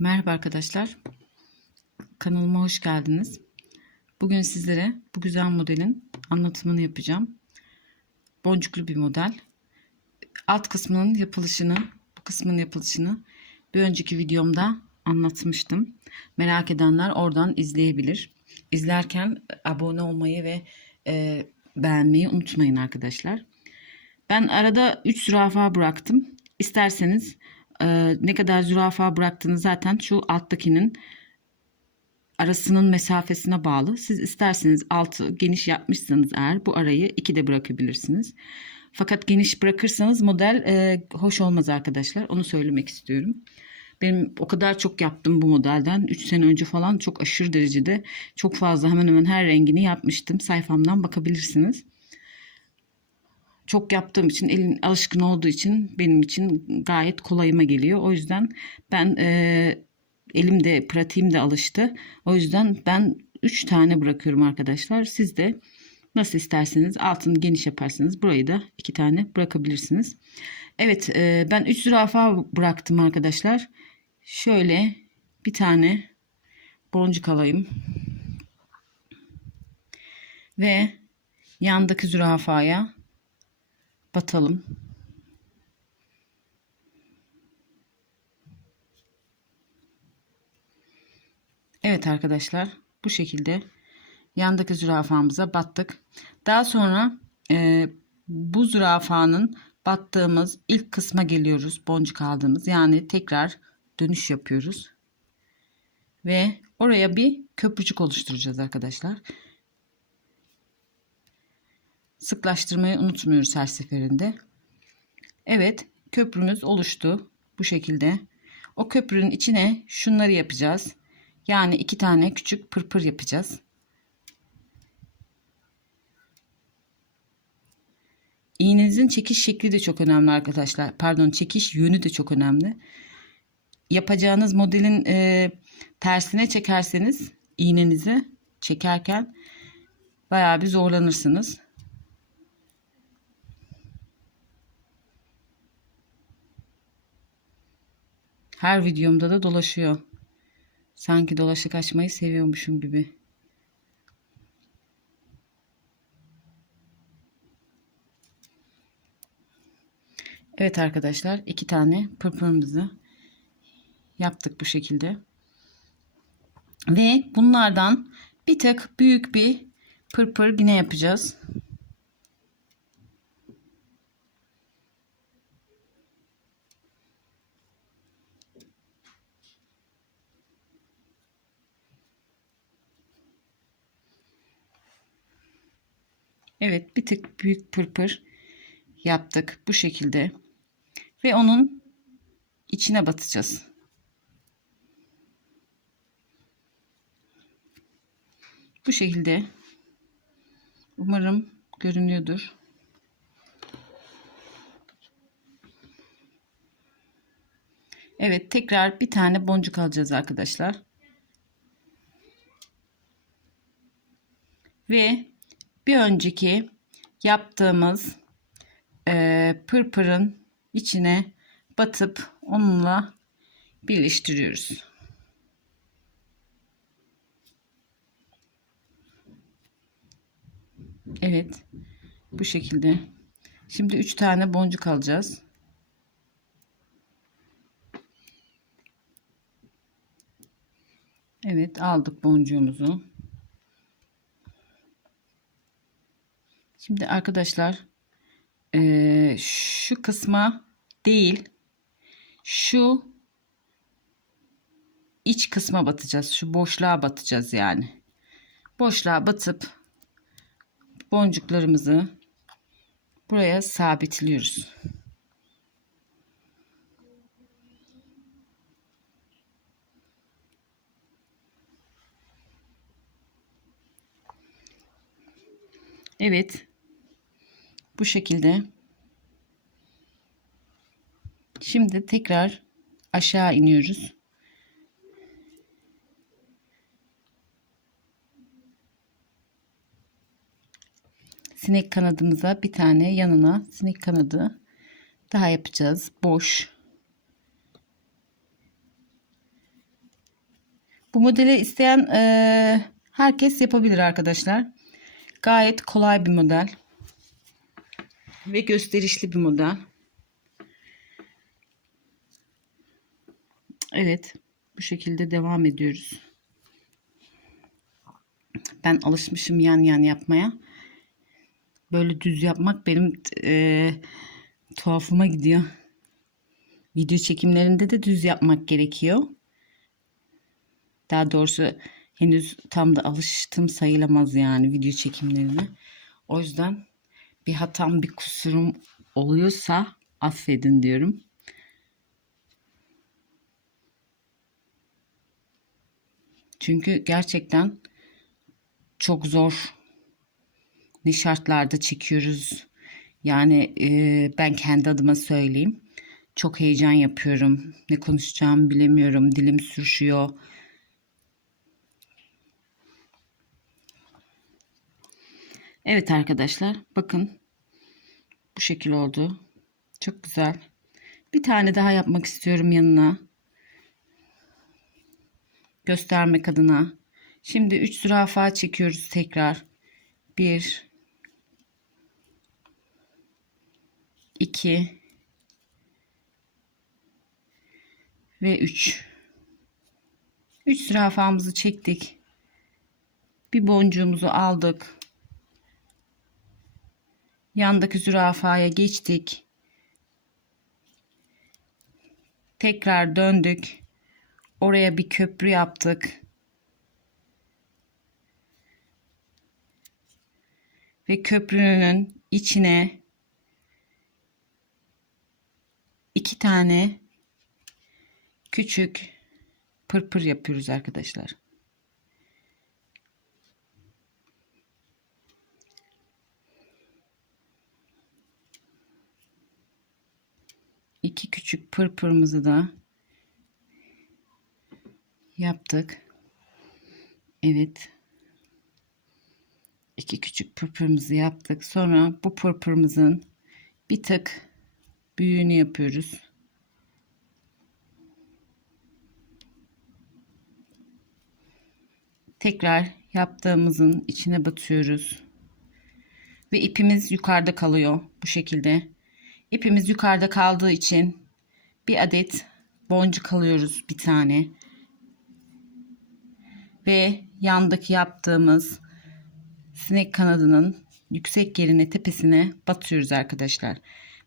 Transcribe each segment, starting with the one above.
Merhaba arkadaşlar. Kanalıma hoş geldiniz. Bugün sizlere bu güzel modelin anlatımını yapacağım. Boncuklu bir model. Alt kısmının yapılışını, bu kısmın yapılışını bir önceki videomda anlatmıştım. Merak edenler oradan izleyebilir. İzlerken abone olmayı ve e, beğenmeyi unutmayın arkadaşlar. Ben arada 3 zürafa bıraktım. İsterseniz e, ne kadar zürafa bıraktığınız zaten şu alttakinin arasının mesafesine bağlı. Siz isterseniz altı geniş yapmışsanız eğer bu arayı 2 de bırakabilirsiniz. Fakat geniş bırakırsanız model e, hoş olmaz arkadaşlar. Onu söylemek istiyorum. Benim o kadar çok yaptım bu modelden. 3 sene önce falan çok aşırı derecede çok fazla hemen hemen her rengini yapmıştım. Sayfamdan bakabilirsiniz çok yaptığım için elin alışkın olduğu için benim için gayet kolayıma geliyor. O yüzden ben e, elimde pratiğim de alıştı. O yüzden ben 3 tane bırakıyorum arkadaşlar. Siz de nasıl isterseniz altını geniş yaparsınız. Burayı da 2 tane bırakabilirsiniz. Evet e, ben 3 zürafa bıraktım arkadaşlar. Şöyle bir tane boncuk alayım. Ve yandaki zürafaya batalım. Evet arkadaşlar bu şekilde yandaki zürafamıza battık. Daha sonra e, bu zürafanın battığımız ilk kısma geliyoruz. Boncuk aldığımız yani tekrar dönüş yapıyoruz. Ve oraya bir köprücük oluşturacağız arkadaşlar. Sıklaştırmayı unutmuyoruz her seferinde. Evet köprümüz oluştu. Bu şekilde. O köprünün içine şunları yapacağız. Yani iki tane küçük pırpır yapacağız. İğnenizin çekiş şekli de çok önemli arkadaşlar. Pardon çekiş yönü de çok önemli. Yapacağınız modelin e, tersine çekerseniz iğnenizi çekerken bayağı bir zorlanırsınız. Her videomda da dolaşıyor. Sanki dolaşık açmayı seviyormuşum gibi. Evet arkadaşlar iki tane pırpırımızı yaptık bu şekilde. Ve bunlardan bir tık büyük bir pırpır yine yapacağız. Evet bir tık büyük pırpır yaptık bu şekilde. Ve onun içine batacağız. Bu şekilde umarım görünüyordur. Evet tekrar bir tane boncuk alacağız arkadaşlar. Ve bir önceki yaptığımız e, pırpırın içine batıp onunla birleştiriyoruz. Evet. Bu şekilde. Şimdi 3 tane boncuk alacağız. Evet aldık boncuğumuzu. Şimdi arkadaşlar e, şu kısma değil şu iç kısma batacağız. Şu boşluğa batacağız yani. Boşluğa batıp boncuklarımızı buraya sabitliyoruz. Evet. Bu şekilde. Şimdi tekrar aşağı iniyoruz. Sinek kanadımıza bir tane yanına sinek kanadı daha yapacağız. Boş. Bu modeli isteyen e, herkes yapabilir arkadaşlar. Gayet kolay bir model. Ve gösterişli bir model. Evet. Bu şekilde devam ediyoruz. Ben alışmışım yan yan yapmaya. Böyle düz yapmak benim e, tuhafıma gidiyor. Video çekimlerinde de düz yapmak gerekiyor. Daha doğrusu henüz tam da alıştım sayılamaz yani video çekimlerine. O yüzden bir hatam bir kusurum oluyorsa affedin diyorum. Çünkü gerçekten çok zor ne şartlarda çekiyoruz. Yani e, ben kendi adıma söyleyeyim. Çok heyecan yapıyorum. Ne konuşacağımı bilemiyorum. Dilim sürüşüyor. Evet arkadaşlar bakın bu şekil oldu. Çok güzel. Bir tane daha yapmak istiyorum yanına. Göstermek adına. Şimdi 3 zürafa çekiyoruz tekrar. 1 2 ve 3 3 zürafamızı çektik. Bir boncuğumuzu aldık. Yandaki zürafaya geçtik. Tekrar döndük. Oraya bir köprü yaptık. Ve köprünün içine iki tane küçük pırpır yapıyoruz arkadaşlar. İki küçük pırpırımızı da yaptık. Evet. iki küçük pırpırımızı yaptık. Sonra bu pırpırımızın bir tık büyüğünü yapıyoruz. Tekrar yaptığımızın içine batıyoruz. Ve ipimiz yukarıda kalıyor bu şekilde. İpimiz yukarıda kaldığı için bir adet boncuk alıyoruz bir tane. Ve yandaki yaptığımız sinek kanadının yüksek yerine tepesine batıyoruz arkadaşlar.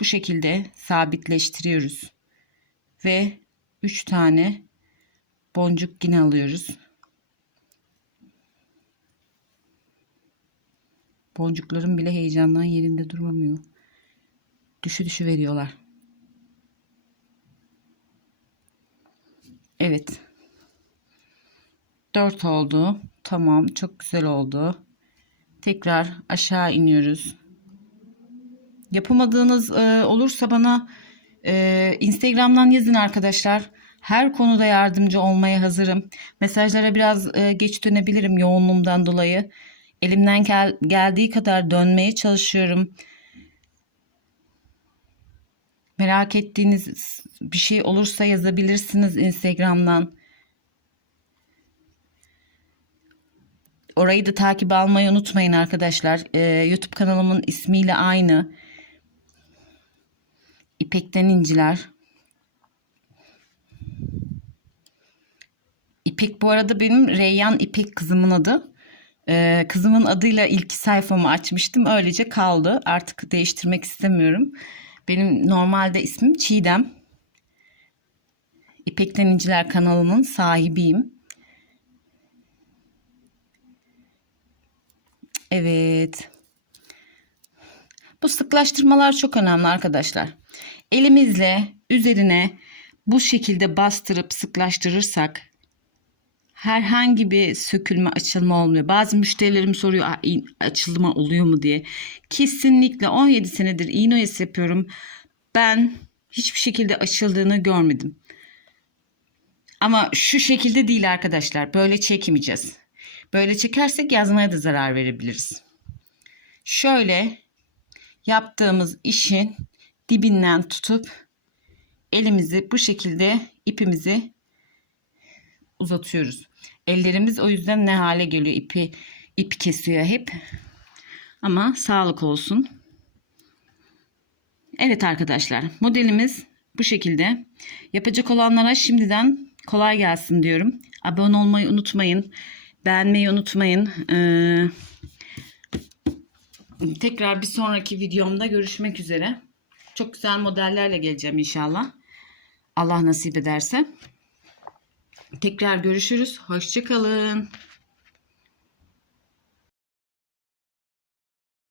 Bu şekilde sabitleştiriyoruz. Ve 3 tane boncuk yine alıyoruz. Boncuklarım bile heyecandan yerinde durmamıyor düşü düşü veriyorlar. Evet. 4 oldu. Tamam. Çok güzel oldu. Tekrar aşağı iniyoruz. Yapamadığınız e, olursa bana e, Instagram'dan yazın arkadaşlar. Her konuda yardımcı olmaya hazırım. Mesajlara biraz e, geç dönebilirim yoğunluğumdan dolayı. Elimden gel geldiği kadar dönmeye çalışıyorum. Merak ettiğiniz bir şey olursa yazabilirsiniz Instagram'dan. Orayı da takip almayı unutmayın arkadaşlar. Ee, YouTube kanalımın ismiyle aynı. İpekten inciler. İpek bu arada benim Reyyan İpek kızımın adı. Ee, kızımın adıyla ilk sayfamı açmıştım. Öylece kaldı. Artık değiştirmek istemiyorum. Benim normalde ismim Çiğdem. İpek Deninciler kanalının sahibiyim. Evet. Bu sıklaştırmalar çok önemli arkadaşlar. Elimizle üzerine bu şekilde bastırıp sıklaştırırsak herhangi bir sökülme açılma olmuyor. Bazı müşterilerim soruyor açılma oluyor mu diye. Kesinlikle 17 senedir iğne oyası yapıyorum. Ben hiçbir şekilde açıldığını görmedim. Ama şu şekilde değil arkadaşlar. Böyle çekmeyeceğiz. Böyle çekersek yazmaya da zarar verebiliriz. Şöyle yaptığımız işin dibinden tutup elimizi bu şekilde ipimizi uzatıyoruz. Ellerimiz o yüzden ne hale geliyor ipi ip kesiyor hep. Ama sağlık olsun. Evet arkadaşlar modelimiz bu şekilde. Yapacak olanlara şimdiden kolay gelsin diyorum. Abone olmayı unutmayın. Beğenmeyi unutmayın. Ee, tekrar bir sonraki videomda görüşmek üzere. Çok güzel modellerle geleceğim inşallah. Allah nasip ederse. Tekrar görüşürüz. Hoşçakalın.